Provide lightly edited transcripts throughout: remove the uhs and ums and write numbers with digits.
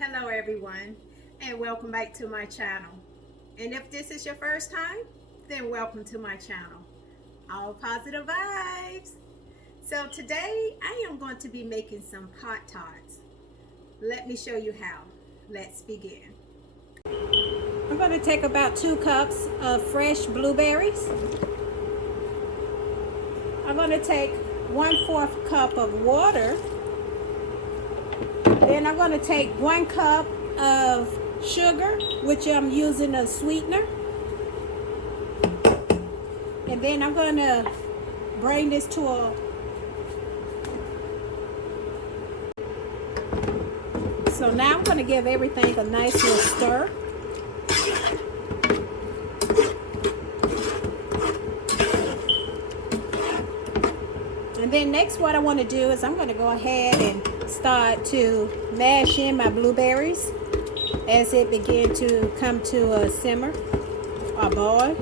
Hello everyone, and welcome back to my channel. And if this is your first time, then welcome to my channel. All positive vibes. So today I am going to be making some Pop Tarts. Let me show you how. Let's begin. I'm going to take about 2 cups of fresh blueberries. I'm going to take 1/4 cup of water. Then I'm going to take 1 cup of sugar, which I'm using a sweetener. And then I'm going to bring this to a So now I'm going to give everything a nice little stir. And then next what I want to do is I'm going to go ahead and start to mash in my blueberries as it begin to come to a simmer or boil.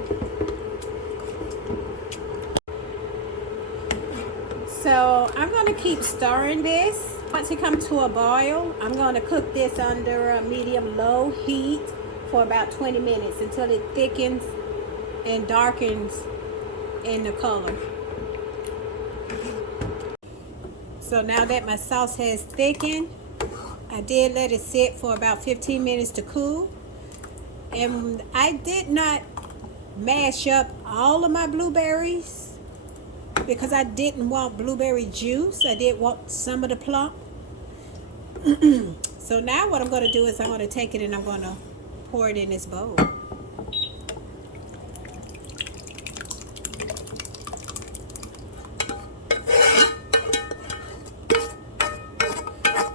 So I'm going to keep stirring this. Once it comes to a boil, I'm going to cook this under a medium-low heat for about 20 minutes until it thickens and darkens in the color. So now that my sauce has thickened, I did let it sit for about 15 minutes to cool. And I did not mash up all of my blueberries because I didn't want blueberry juice. I did want some of the plump. So now what I'm going to do is I'm going to take it and I'm going to pour it in this bowl.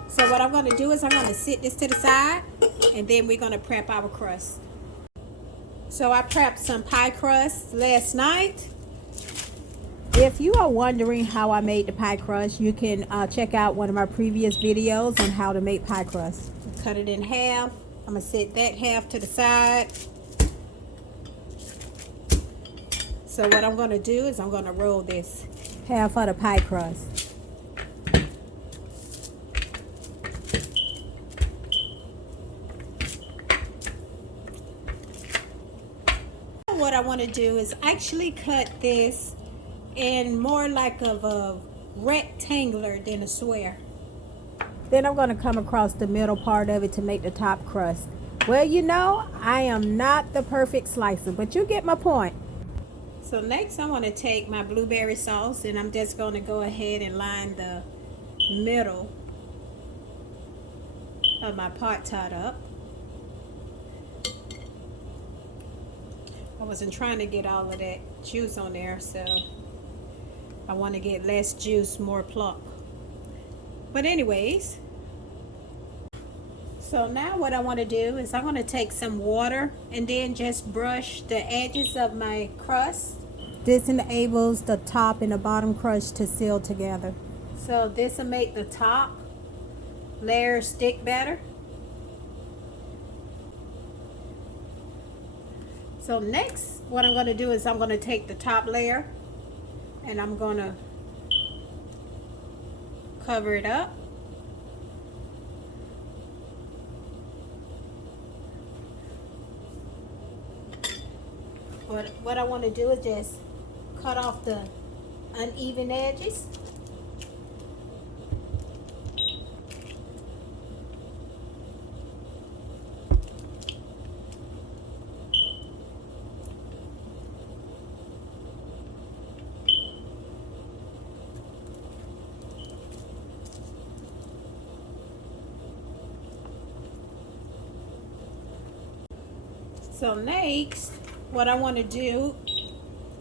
So what I'm going to do is I'm going to sit this to the side, and then we're going to prep our crust. So I prepped some pie crust last night. If you are wondering how I made the pie crust, you can check out one of my previous videos on how to make pie crust. Cut it in half. I'm going to set that half to the side. So what I'm going to do is I'm going to roll this half of the pie crust. What I want to do is actually cut this in more like of a rectangular than a square. Then I'm going to come across the middle part of it to make the top crust. Well, you know, I am not the perfect slicer, but you get my point. So next I want to take my blueberry sauce and I'm just going to go ahead and line the middle of my Pop Tart up. I wasn't trying to get all of that juice on there, so I want to get less juice, more plump. But anyways, so now what I want to do is I'm going to take some water and then just brush the edges of my crust. This enables the top and the bottom crust to seal together. So this will make the top layer stick better. So next, what I'm going to do is I'm going to take the top layer and I'm going to cover it up. What I want to do is just cut off the uneven edges. So next, what I want to do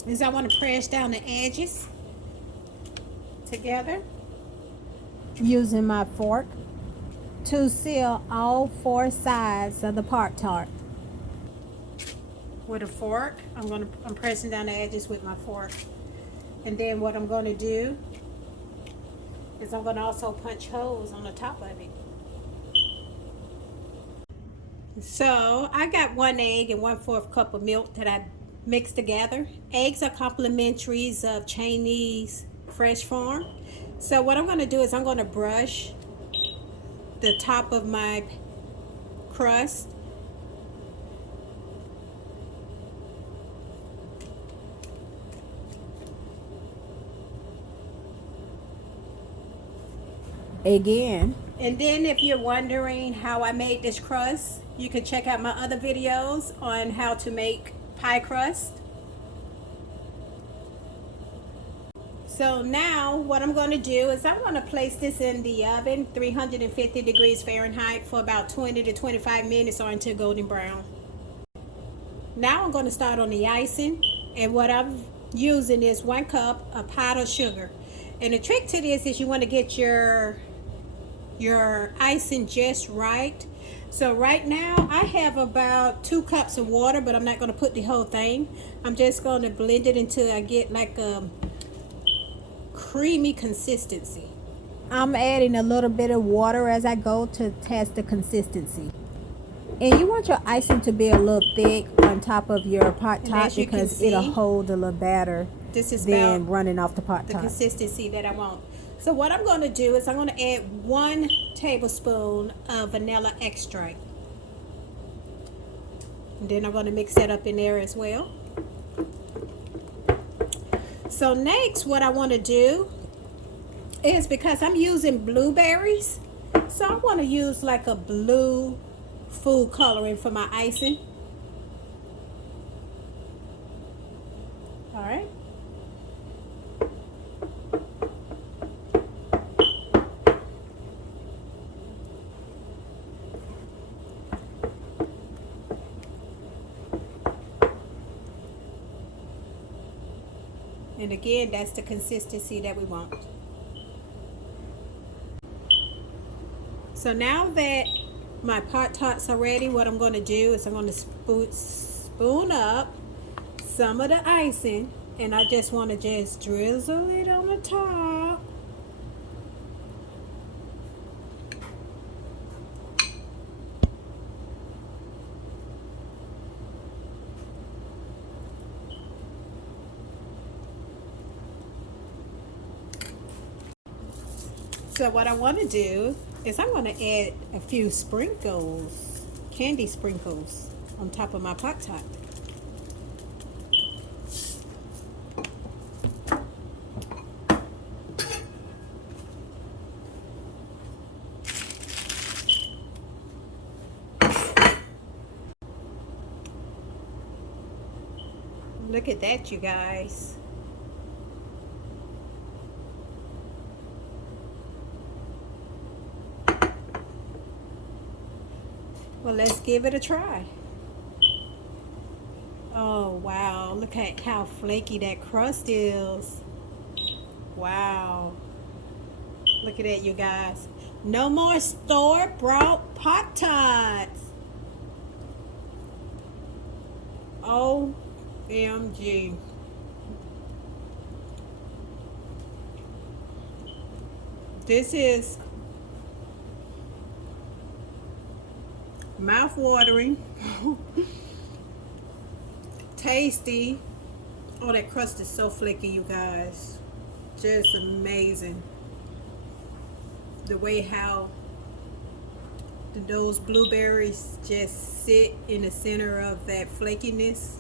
is I want to press down the edges together using my fork to seal all 4 sides of the Pop Tart. With a fork, I'm pressing down the edges with my fork. And then what I'm going to do is I'm going to also punch holes on the top of it. So I got 1 egg and 1/4 cup of milk that I mixed together. Eggs are complementaries of Chinese fresh farm. So what I'm going to do is I'm going to brush the top of my crust. Again. And then if you're wondering how I made this crust, you can check out my other videos on how to make pie crust. So now what I'm going to do is I'm going to place this in the oven, 350 degrees Fahrenheit, for about 20 to 25 minutes or until golden brown. Now I'm going to start on the icing, and what I'm using is 1 cup of powdered sugar. And the trick to this is you want to get your icing just right. So right now I have about 2 cups of water, but I'm not going to put the whole thing. I'm just going to blend it until I get like a creamy consistency. I'm adding a little bit of water as I go to test the consistency. And you want your icing to be a little thick on top of your Pop Tart because it'll hold a little better than running off the Pop Tart. The consistency that I want. So what I'm going to do is I'm going to add 1 tablespoon of vanilla extract. And then I'm going to mix that up in there as well. So next what I want to do is, because I'm using blueberries, so I want to use like a blue food coloring for my icing. All right. And again, that's the consistency that we want. So now that my Pop Tarts are ready, what I'm going to do is I'm going to spoon up some of the icing, and I just want to just drizzle it on the top. So what I want to do is I'm going to add a few sprinkles, candy sprinkles, on top of my Pop Tart. Look at that, you guys. Well, let's give it a try. Oh, wow. Look at how flaky that crust is. Wow. Look at that, you guys. No more store-bought Pop Tarts. OMG. This is mouth-watering, tasty. Oh, that crust is so flaky, you guys. Just amazing. The way how those blueberries just sit in the center of that flakiness.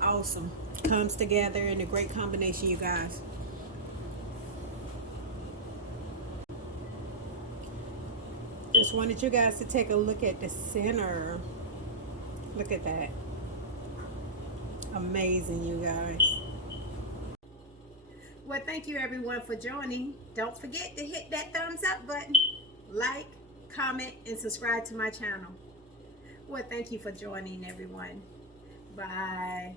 Awesome. Comes together in a great combination, you guys. Just wanted you guys to take a look at the center. Look at that. Amazing, you guys. Well, thank you everyone for joining. Don't forget to hit that thumbs up button, like, comment, and subscribe to my channel. Well, thank you for joining, everyone. Bye.